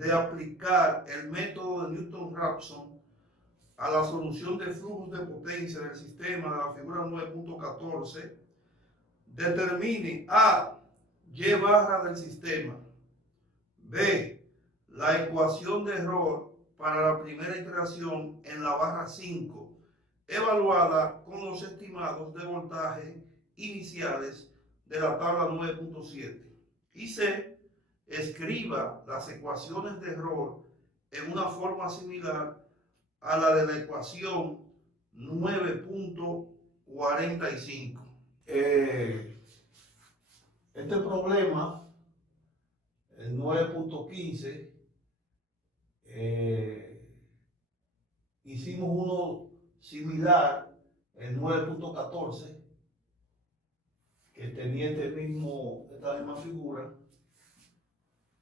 de aplicar el método de Newton-Raphson a la solución de flujos de potencia del sistema de la figura 9.14, determine A, Y barra del sistema, B, la ecuación de error para la primera iteración en la barra 5, evaluada con los estimados de voltaje iniciales de la tabla 9.7. Y C, escriba las ecuaciones de error en una forma similar a la de la ecuación 9.45. Este problema, el 9.15, hicimos uno similar, el 9.14, que tenía esta misma figura.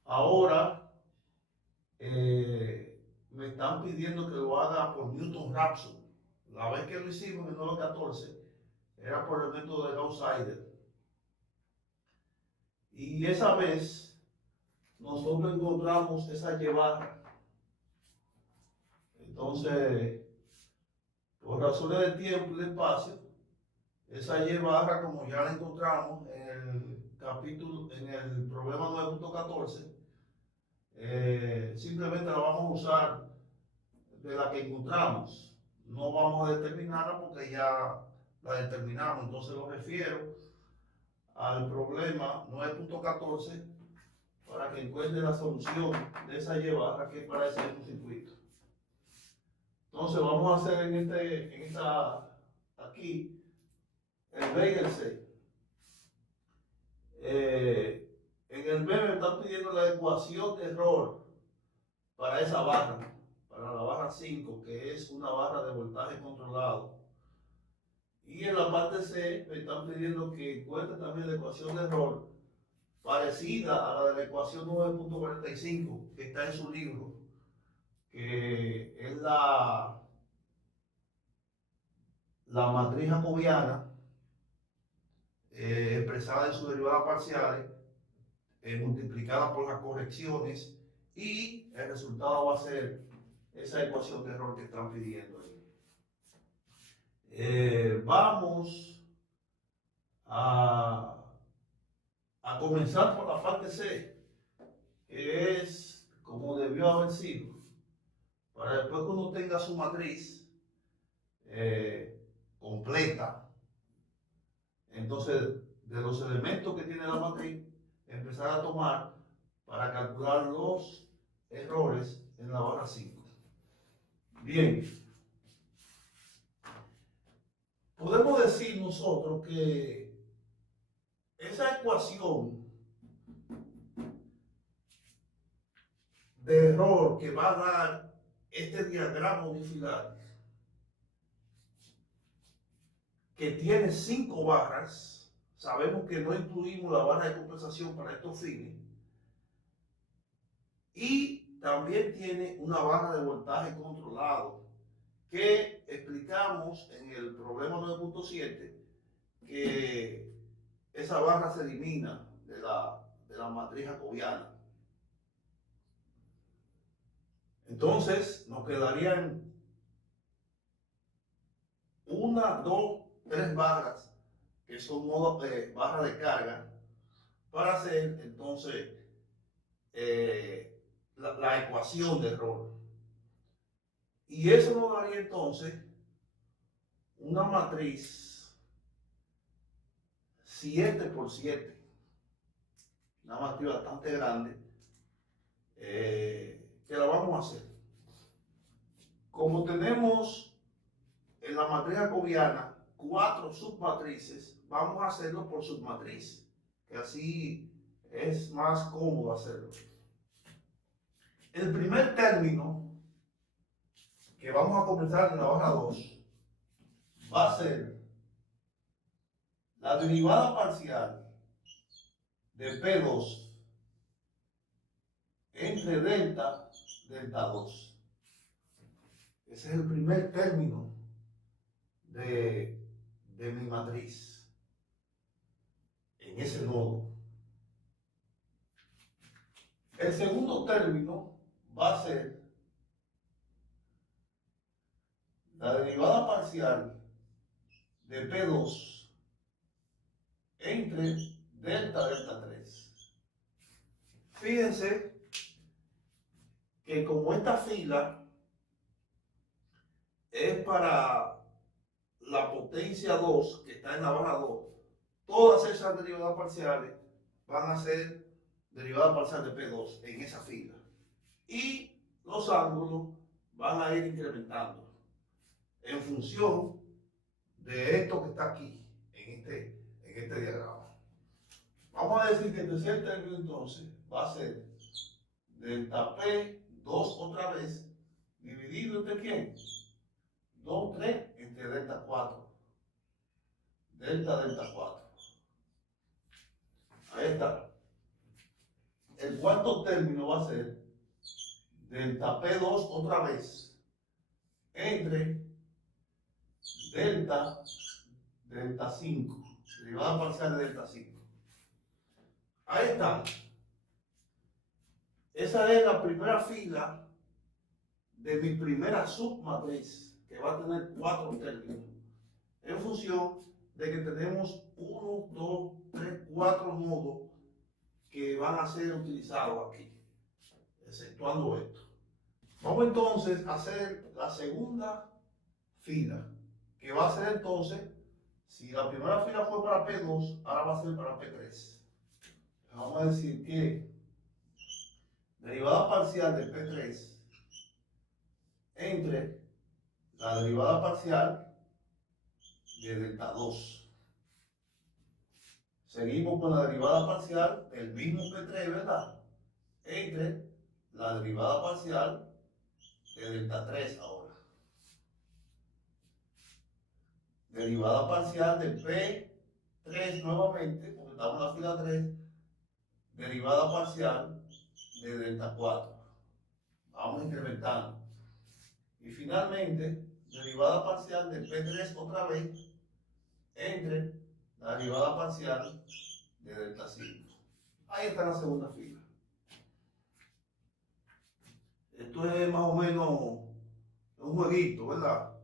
Ahora me están pidiendo que lo haga por Newton-Raphson. La vez que lo hicimos en el 9.14 era por el método de Gauss-Seidel. Y esa vez nosotros encontramos esa Y barra. Entonces, por razones de tiempo y de espacio, esa Y barra, como ya la encontramos en el capítulo, en el problema 9.14, simplemente la vamos a usar de la que encontramos. No vamos a determinarla porque ya la determinamos. Entonces lo refiero al problema 9.14 para que encuentre la solución de esa Y barra que es para ese mismo circuito. Entonces vamos a hacer aquí el B y el C. En el B me están pidiendo la ecuación de error para esa barra, para la barra 5, que es una barra de voltaje controlado. Y en la parte C me están pidiendo que encuentre también la ecuación de error parecida a la de la ecuación 9.45 que está en su libro, que es la matriz jacobiana expresada en sus derivadas parciales, multiplicada por las correcciones, y el resultado va a ser esa ecuación de error que están pidiendo ahí. Vamos a comenzar por la parte C, que es como debió haber sido, para después que uno tenga su matriz completa, entonces de los elementos que tiene la matriz, empezar a tomar para calcular los errores en la barra 5. Bien, podemos decir nosotros que esa ecuación de error que va a dar este diagrama unifilar, que tiene 5 barras, sabemos que no incluimos la barra de compensación para estos fines, y también tiene una barra de voltaje controlado, que explicamos en el problema 9.7, que esa barra se elimina de la matriz jacobiana. Entonces nos quedarían 1, 2, 3 barras que son barras de carga para hacer entonces la ecuación de error. Y eso nos daría entonces una matriz 7x7, una matriz bastante grande, que la vamos a hacer. Como tenemos en la matriz jacobiana 4 submatrices, vamos a hacerlo por submatriz, que así es más cómodo hacerlo. El primer término que vamos a comenzar en la barra 2 va a ser la derivada parcial de P2 entre delta 2. Ese es el primer término de mi matriz en ese nodo. El segundo término va a ser la derivada parcial de P2 entre delta 3. Fíjense que como esta fila es para la potencia 2 que está en la barra 2, todas esas derivadas parciales van a ser derivada parcial de P2 en esa fila. Y los ángulos van a ir incrementando en función de esto que está aquí, en este diagrama. Vamos a decir que el tercer término entonces va a ser delta P2 otra vez, dividido entre quién? 2, 3 entre delta 4. Delta 4. Ahí está. El cuarto término va a ser delta P2 otra vez entre delta 5. Derivada parcial de delta 5. Ahí está. Esa es la primera fila de mi primera submatriz, que va a tener 4 términos, en función de que tenemos 1, 2, 3, 4 nodos que van a ser utilizados aquí, exceptuando esto. Vamos entonces a hacer la segunda fila, que va a ser entonces, si la primera fila fue para P2, ahora va a ser para P3. Vamos a decir que derivada parcial de P3 entre la derivada parcial de delta 2. Seguimos con la derivada parcial del mismo P3, ¿verdad? Entre la derivada parcial de delta 3 ahora. Derivada parcial de P3 nuevamente, porque estamos en la fila 3, derivada parcial de delta 4. Vamos incrementando. Y finalmente, derivada parcial de P3 otra vez entre la derivada parcial de delta 5. Ahí está la segunda fila. Esto es más o menos un jueguito, ¿verdad?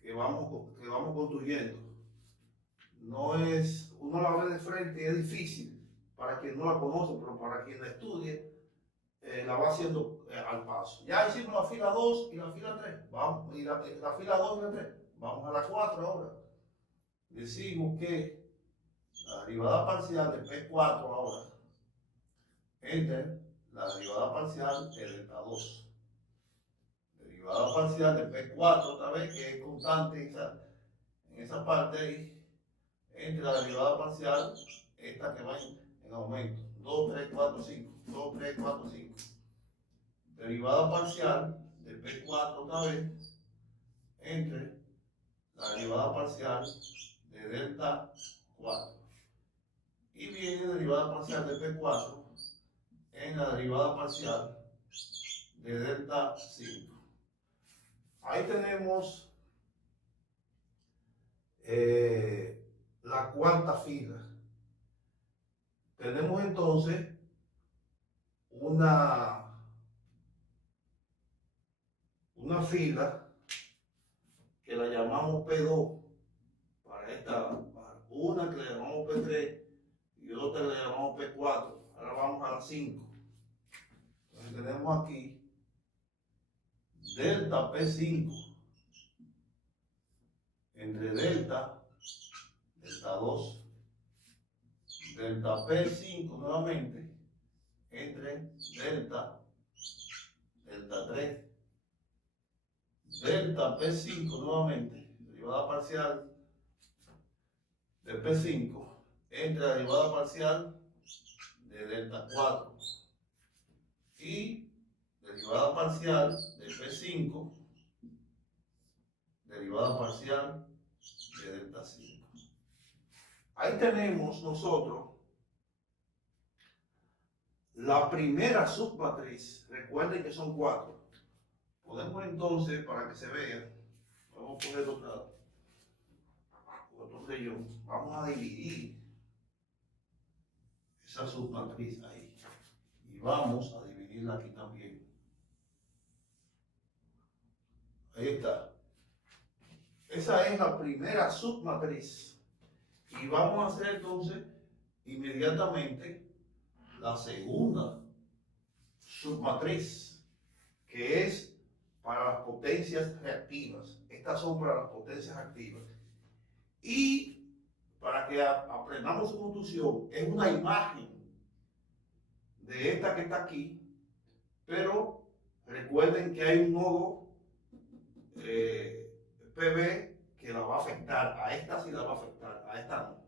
Que vamos construyendo. No es, uno la ve de frente y es difícil para quien no la conoce, pero para quien la estudie, la va haciendo al paso. Ya hicimos la fila 2 y la fila 3. Vamos, y la fila 2 y la 3. Vamos a la 4 ahora. Decimos que la derivada parcial de P4 ahora entre la derivada parcial de delta 2. Derivada parcial de P4 otra vez, que es constante en esa parte ahí, entre la derivada parcial, esta que va en aumento. 2, 3, 4, 5. 2, 3, 4, 5. Derivada parcial de P4 otra vez, entre la derivada parcial de delta 4. Y viene derivada parcial de P4 en la derivada parcial de delta 5. Ahí tenemos la cuarta fila. Tenemos entonces una fila que la llamamos P2 para esta, una que le llamamos P3 y otra que le llamamos P4. Ahora vamos a la 5. Entonces tenemos aquí delta P5 entre delta 2, delta P5 nuevamente entre delta 3, delta P5 nuevamente, derivada parcial de P5 entre la derivada parcial de delta 4 y derivada parcial de P5, derivada parcial de delta 5. Ahí tenemos nosotros la primera submatriz. Recuerden que son 4. Podemos entonces, para que se vea, vamos a poner otro relleno. Vamos a dividir esa submatriz ahí. Y vamos a dividirla aquí también. Ahí está. Esa es la primera submatriz. Y vamos a hacer entonces inmediatamente la segunda submatriz, que es para las potencias reactivas. Estas son para las potencias activas. Y para que aprendamos su construcción, es una imagen de esta que está aquí, pero recuerden que hay un nodo PB que la va a afectar, a esta sí la va a afectar, a esta no.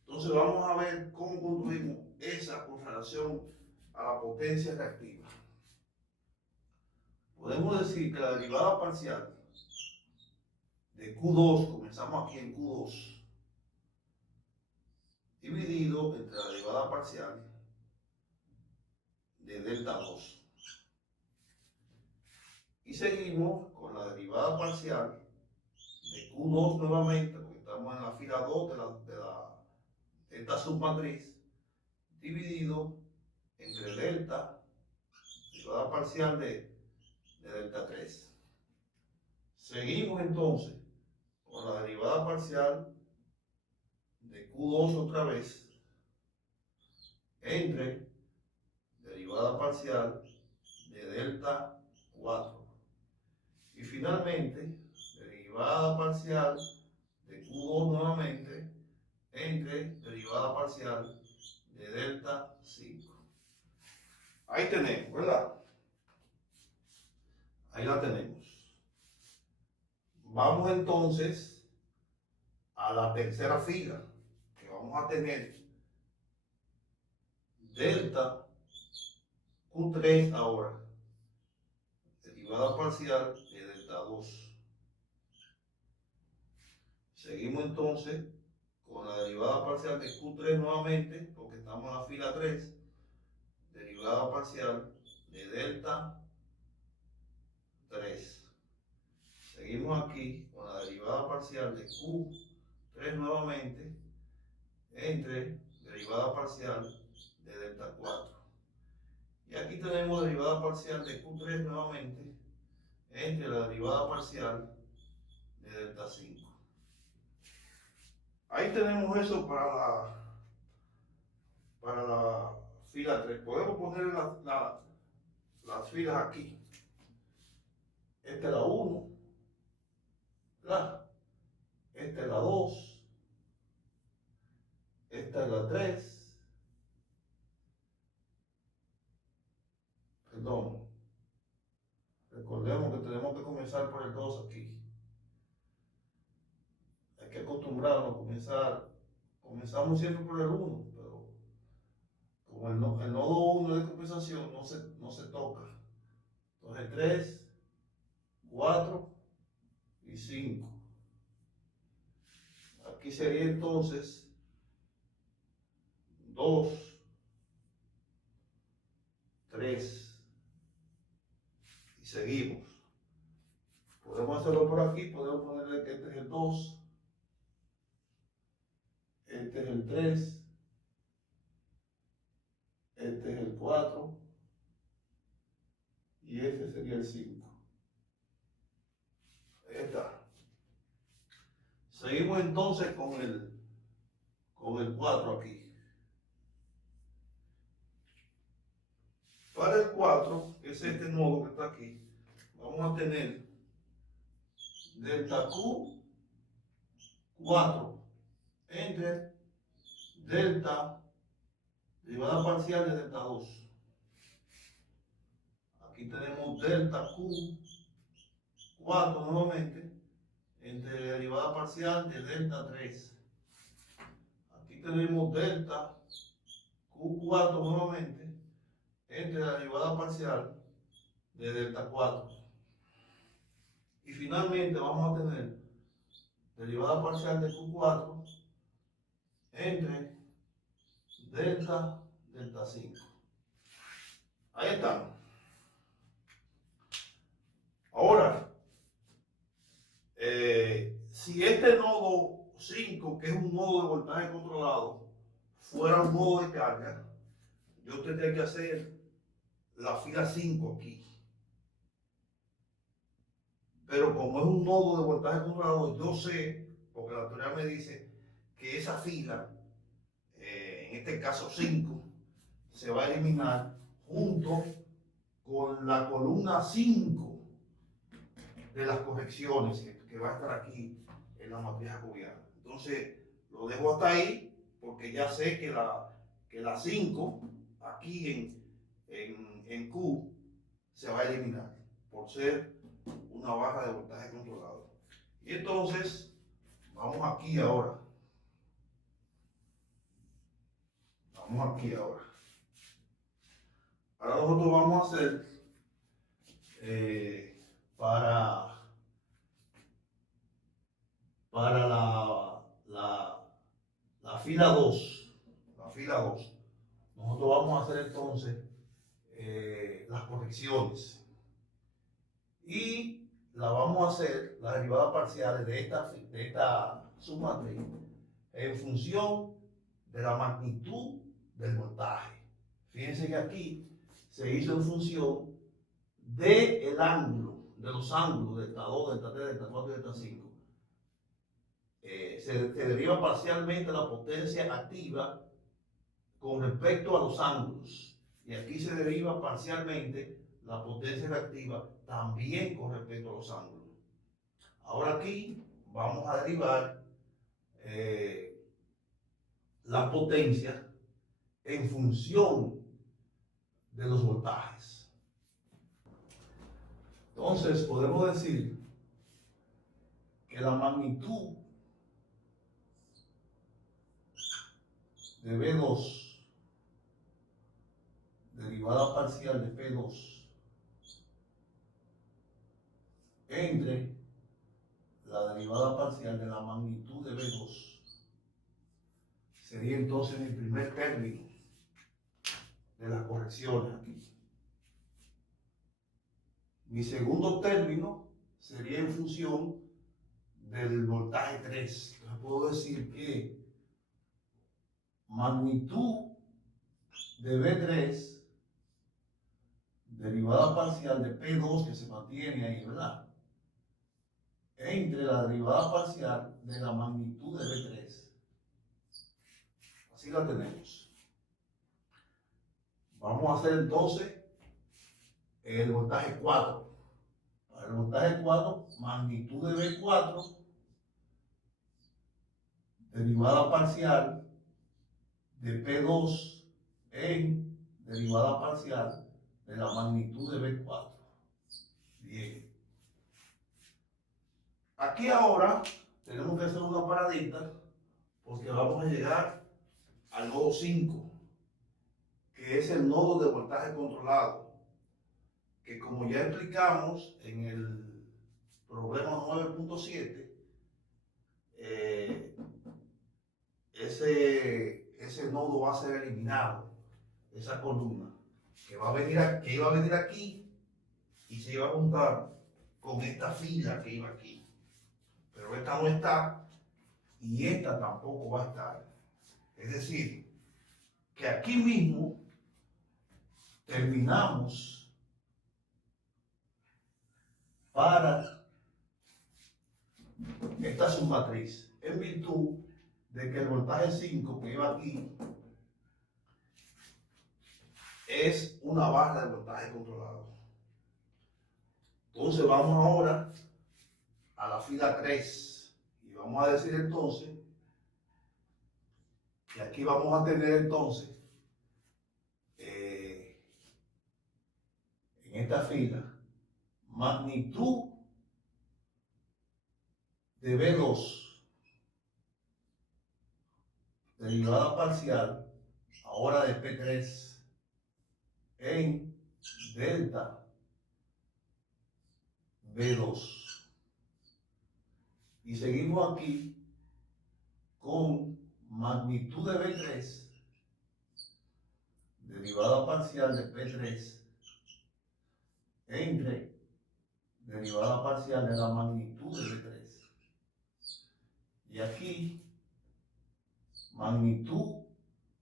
Entonces vamos a ver cómo construimos esa con relación a la potencia reactiva. Podemos decir que la derivada parcial de Q2, comenzamos aquí en Q2, dividido entre la derivada parcial de delta 2. Y seguimos con la derivada parcial de Q2 nuevamente, porque estamos en la fila 2 de esta submatriz, dividido entre delta, derivada parcial de delta 3. Seguimos entonces con la derivada parcial de Q2 otra vez, entre derivada parcial de delta 4. Y finalmente, derivada parcial de Q2 nuevamente, entre derivada parcial de delta 5. Ahí tenemos, ¿verdad? Ahí la tenemos. Vamos entonces a la tercera fila, que vamos a tener delta Q3 ahora, derivada parcial de delta 2. Seguimos entonces con la derivada parcial de Q3 nuevamente, porque estamos en la fila 3, derivada parcial de delta 3. Seguimos aquí con la derivada parcial de Q3 nuevamente, entre derivada parcial de delta 4. Y aquí tenemos derivada parcial de Q3 nuevamente, entre la derivada parcial de delta 5. Ahí tenemos eso para la fila 3. Podemos poner las filas aquí. Esta es la 1, esta es la 2, esta es la 3, perdón, recordemos que tenemos que comenzar por el 2 aquí. Hay que acostumbrarnos a comenzamos siempre por el 1, pero como el nodo 1 de compensación no se toca. Entonces 3, 4 y 5. Aquí sería entonces 2, 3 y seguimos. Podemos hacerlo por aquí, podemos ponerle que este es el 2, este es el 3, este es el 4 y este sería el 5. Ahí está. Seguimos entonces con el 4 aquí. Para el 4, que es este nodo que está aquí, vamos a tener delta Q4 entre delta derivada parcial de delta 2. Aquí tenemos delta Q4 nuevamente entre derivada parcial de delta 3. Aquí tenemos delta Q4 nuevamente entre la derivada parcial de delta 4. Y finalmente vamos a tener derivada parcial de Q4 entre delta 5. Ahí está. Ahora, si este nodo 5, que es un nodo de voltaje controlado, fuera un nodo de carga, yo tendría que hacer la fila 5 aquí. pero como es un nodo de voltaje controlado, yo sé, porque la teoría me dice que esa fila, en este caso 5, se va a eliminar junto con la columna 5 de las correcciones que va a estar aquí en la matriz jacobiana. Entonces, lo dejo hasta ahí porque ya sé que la 5 aquí en Q se va a eliminar por ser una barra de voltaje controlado. Y entonces, vamos aquí ahora. Vamos aquí ahora. Ahora nosotros vamos a hacer para la fila 2, nosotros vamos a hacer entonces las correcciones y la vamos a hacer, las derivadas parciales de esta submatriz en función de la magnitud del voltaje. Fíjense que aquí se hizo en función del ángulo, de los ángulos, delta 2, delta 3, delta 4 y delta 5. Se deriva parcialmente la potencia activa con respecto a los ángulos. Y aquí se deriva parcialmente la potencia reactiva también con respecto a los ángulos. Ahora aquí vamos a derivar la potencia en función de los voltajes. Entonces podemos decir que la magnitud de V2 derivada parcial de P2 entre la derivada parcial de la magnitud de V2 sería entonces mi primer término de las correcciones aquí. Mi segundo término sería en función del voltaje 3. Entonces puedo decir que magnitud de V3 derivada parcial de P2 que se mantiene ahí, ¿verdad? Entre la derivada parcial de la magnitud de V3. Así la tenemos. Vamos a hacer entonces el voltaje 4. Para el voltaje 4, magnitud de V4 derivada parcial de P2 en derivada parcial de la magnitud de V4. Bien. Aquí ahora tenemos que hacer una paradita porque vamos a llegar al nodo 5, que es el nodo de voltaje controlado, que como ya explicamos en el problema 9.7, ese nodo va a ser eliminado, esa columna, que iba a venir aquí y se iba a juntar con esta fila que iba aquí. Pero esta no está y esta tampoco va a estar. Es decir, que aquí mismo terminamos para esta submatriz en virtud de que el voltaje 5 que iba aquí es una barra de voltaje controlado. Entonces vamos ahora a la fila 3 y vamos a decir entonces que aquí vamos a tener entonces en esta fila magnitud de V2 derivada parcial ahora de P3 en delta V2 y seguimos aquí con magnitud de V3 derivada parcial de P3 entre derivada parcial de la magnitud de V3 y aquí magnitud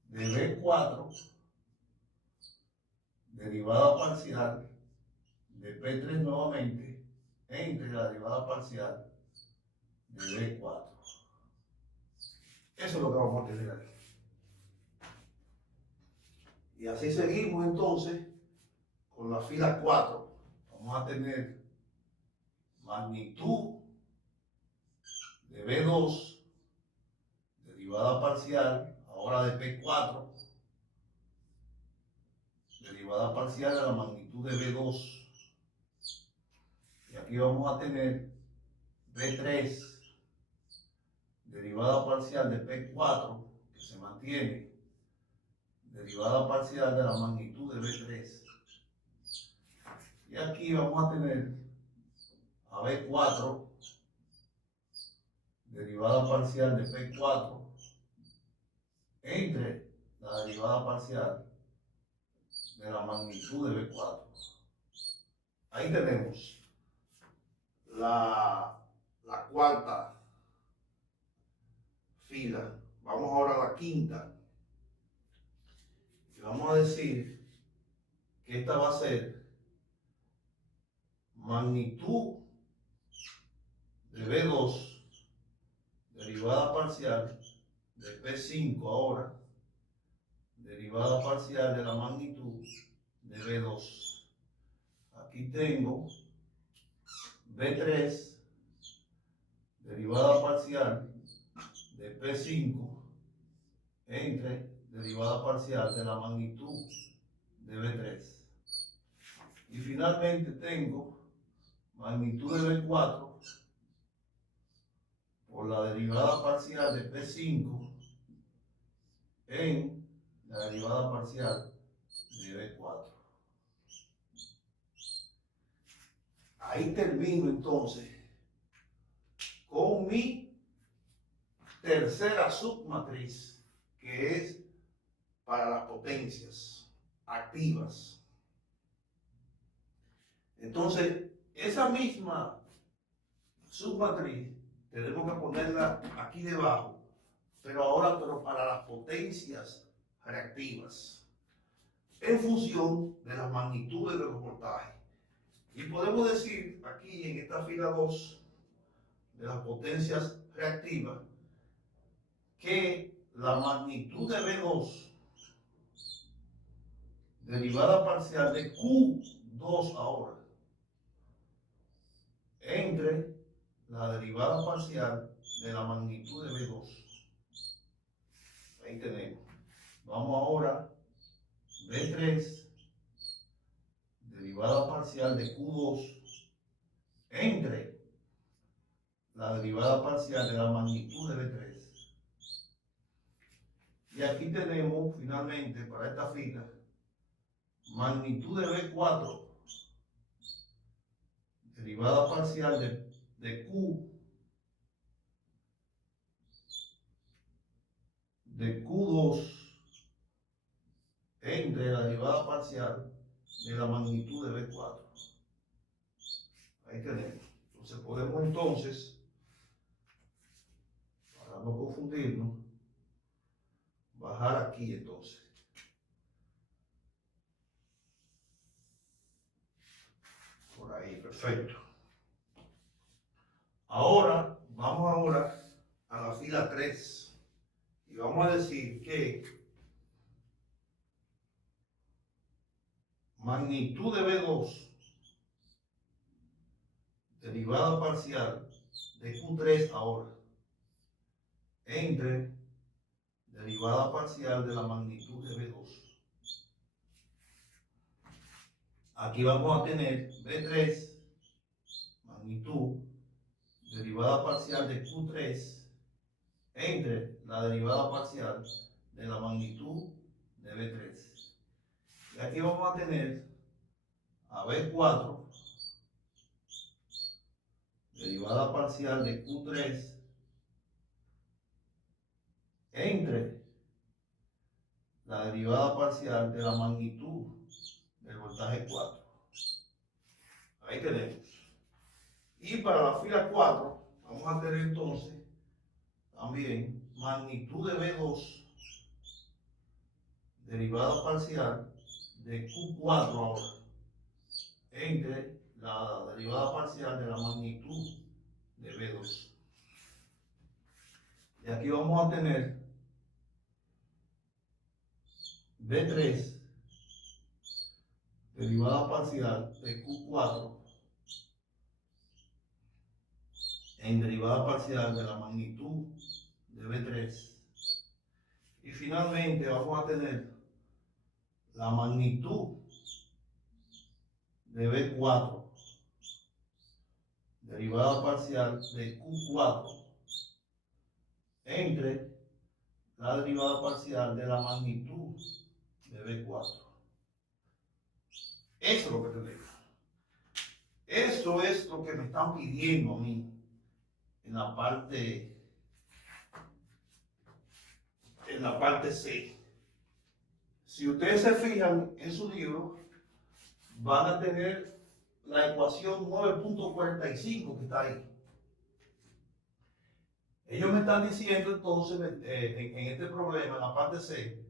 de V4 derivada parcial de P3 nuevamente entre la derivada parcial de B4. Eso es lo que vamos a tener aquí. Y así seguimos entonces con la fila 4. Vamos a tener magnitud de B2, derivada parcial, ahora de P4, derivada parcial de la magnitud de B2. Y aquí vamos a tener B3, derivada parcial de P4, que se mantiene, derivada parcial de la magnitud de B3. Y aquí vamos a tener a B4, derivada parcial de P4, entre la derivada parcial de la magnitud de B4. Ahí tenemos la cuarta fila. Vamos ahora a la quinta. Y vamos a decir que esta va a ser magnitud de B2, derivada parcial de P5 ahora, derivada parcial de la magnitud de B2. Aquí tengo B3, derivada parcial de P5 entre derivada parcial de la magnitud de B3. Y finalmente tengo magnitud de B4 por la derivada parcial de P5 en la derivada parcial de B4. Ahí termino entonces con mi tercera submatriz, que es para las potencias activas. Entonces, esa misma submatriz tenemos que ponerla aquí debajo, pero ahora para las potencias reactivas, en función de las magnitudes de los voltajes. Y podemos decir aquí en esta fila 2 de las potencias reactivas que la magnitud de B2 derivada parcial de Q2 ahora entre la derivada parcial de la magnitud de B2. Ahí tenemos. Vamos ahora B3 derivada parcial de Q2 entre la derivada parcial de la magnitud de B3. Y aquí tenemos finalmente para esta fila magnitud de B4 derivada parcial de Q de Q2 entre la derivada parcial de la magnitud de B4. Ahí tenemos. Entonces podemos entonces, para no confundirnos, bajar aquí entonces. Por ahí, perfecto. Ahora, vamos ahora a la fila 3. Y vamos a decir que magnitud de B2 derivada parcial de Q3 ahora entre derivada parcial de la magnitud de B2. Aquí vamos a tener B3 magnitud derivada parcial de Q3 entre la derivada parcial de la magnitud de B3. Y aquí vamos a tener a B4 derivada parcial de Q3 entre la derivada parcial de la magnitud del voltaje 4. Ahí tenemos. Y para la fila 4 vamos a tener entonces también magnitud de B2 derivada parcial de Q4 ahora entre la derivada parcial de la magnitud de B2. Y aquí vamos a tener B3 derivada parcial de Q4 en derivada parcial de la magnitud de B3. Y finalmente vamos a tener la magnitud de B4 derivada parcial de Q4 entre la derivada parcial de la magnitud de B4. Eso es lo que tenemos. Eso es lo que me están pidiendo a mí en la parte C. Si ustedes se fijan en su libro, van a tener la ecuación 9.45 que está ahí. Ellos me están diciendo entonces en este problema, en la parte C,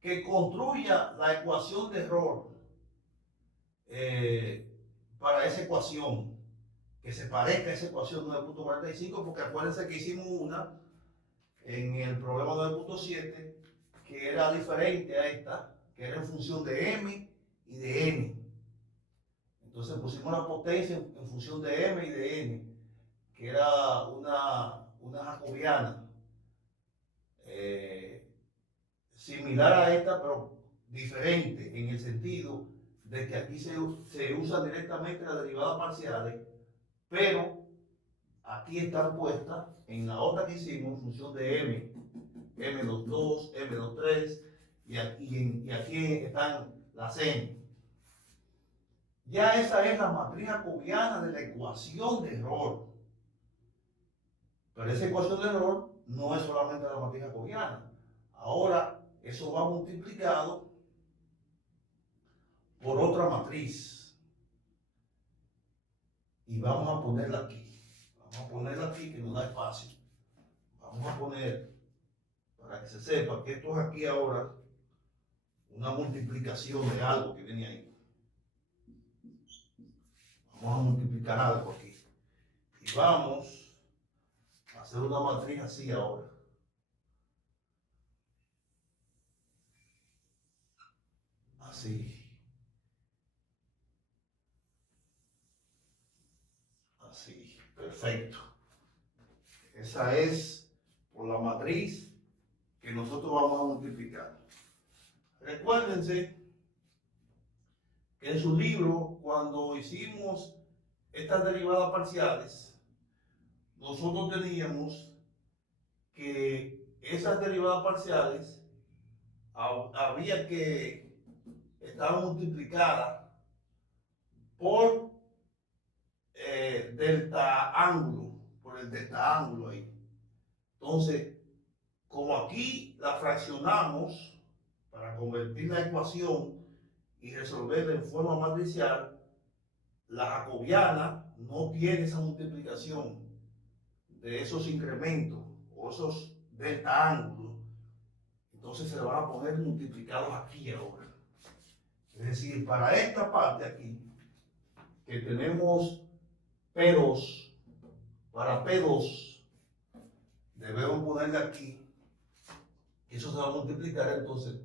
que construya la ecuación de error para esa ecuación, que se parezca a esa ecuación 9.45, porque acuérdense que hicimos una en el problema 9.7 que era diferente a esta, que era en función de m y de n. Entonces pusimos la potencia en función de m y de n, que era una jacobiana similar a esta, pero diferente en el sentido de que aquí se usa directamente las derivadas parciales, pero aquí están puestas en la otra que hicimos en función de m, m22, m23, y aquí están las n. Ya esa es la matriz jacobiana de la ecuación de error. Pero esa ecuación de error no es solamente la matriz jacobiana. Ahora, eso va multiplicado por otra matriz. Y vamos a ponerla aquí. Vamos a ponerla aquí que nos da espacio. Vamos a poner, para que se sepa que esto es aquí ahora, una multiplicación de algo que viene ahí. Vamos a multiplicar algo aquí. Y vamos a hacer una matriz así ahora. Así. Así. Perfecto. Esa es por la matriz que nosotros vamos a multiplicar. Recuérdense que en su libro, cuando hicimos estas derivadas parciales, nosotros teníamos que esas derivadas parciales había que estar multiplicadas por delta ángulo, por el delta ángulo ahí. Entonces, como aquí la fraccionamos para convertir la ecuación y resolverla en forma matricial, la jacobiana no tiene esa multiplicación de esos incrementos o esos delta ángulos. Entonces se van a poner multiplicados aquí ahora. Es decir, para esta parte aquí, que tenemos P2, para P2, debemos ponerle aquí, eso se va a multiplicar entonces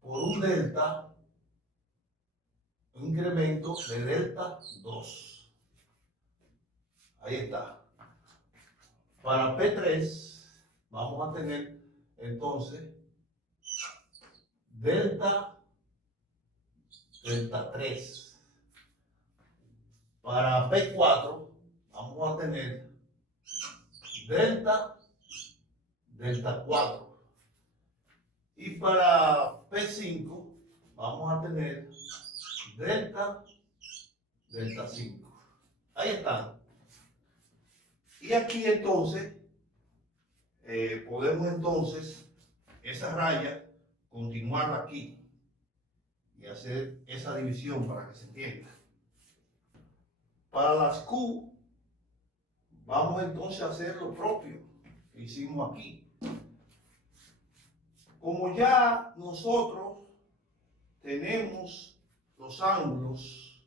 por un delta, un incremento de delta 2. Ahí está. Para P3 vamos a tener entonces delta 3. Para P4 vamos a tener delta 4. Y para P5 vamos a tener delta 5. Ahí están. Y aquí entonces podemos entonces esa raya continuarla aquí y hacer esa división para que se entienda. Para las Q vamos entonces a hacer lo propio que hicimos aquí. Como ya nosotros tenemos los ángulos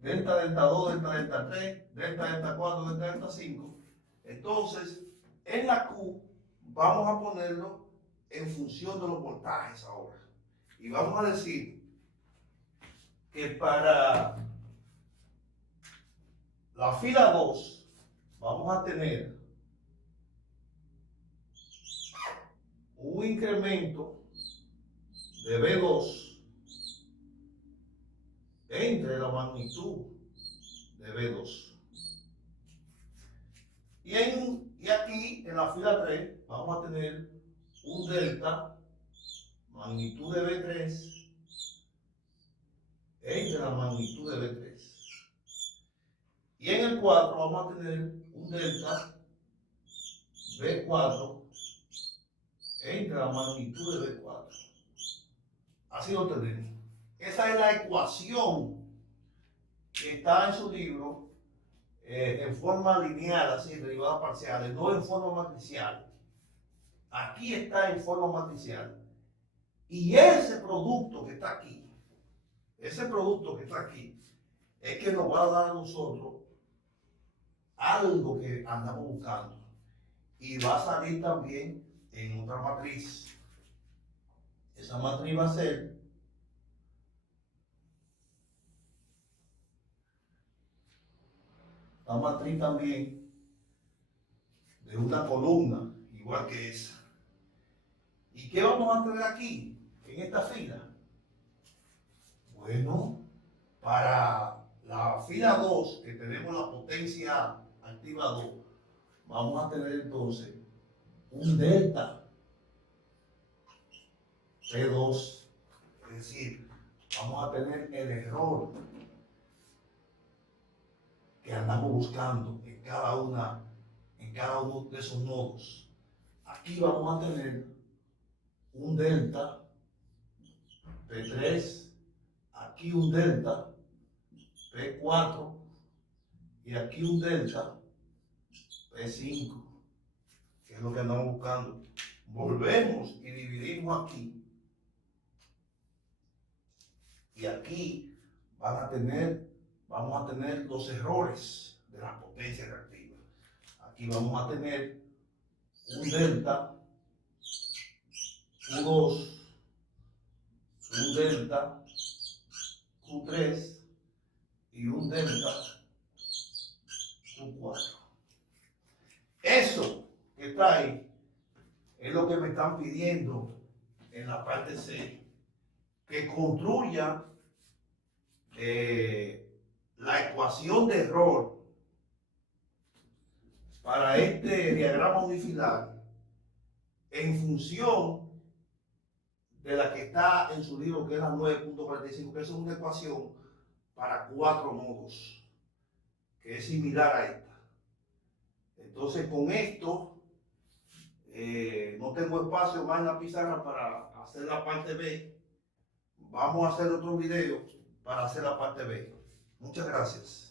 delta, delta 2, delta, delta 3, delta, delta 4, delta, delta 5. Entonces, en la Q vamos a ponerlo en función de los voltajes ahora. Y vamos a decir que para la fila 2 vamos a tener un incremento de B2 entre la magnitud de B2. Y aquí en la fila 3 vamos a tener un delta magnitud de B3 entre la magnitud de B3. Y en el 4 vamos a tener un delta B4 entre la magnitud de B4. Así lo tenemos. Esa es la ecuación que está en su libro en forma lineal, así, derivadas parciales, no en forma matricial. Aquí está en forma matricial. Y ese producto que está aquí, es que nos va a dar a nosotros algo que andamos buscando. Y va a salir también en otra matriz. Esa matriz va a ser la matriz también de una columna, igual que esa. ¿Y qué vamos a tener aquí, en esta fila? Bueno, para la fila 2, que tenemos la potencia activa 2, vamos a tener entonces un delta P2, es decir, vamos a tener el error que andamos buscando en cada uno de esos nodos. Aquí vamos a tener un delta P3, aquí un delta P4 y aquí un delta P5, que es lo que andamos buscando. Volvemos y dividimos aquí. Y aquí vamos a tener los errores de las potencias reactivas. Aquí vamos a tener un delta Q2, un delta Q3 y un delta Q4. Eso que está ahí es lo que me están pidiendo en la parte C, que construya la ecuación de error para este diagrama unifilar en función de la que está en su libro, que es la 9.45, que es una ecuación para 4 nodos, que es similar a esta. Entonces, con esto, no tengo espacio más en la pizarra para hacer la parte B. Vamos a hacer otro video para hacer la parte B. Muchas gracias.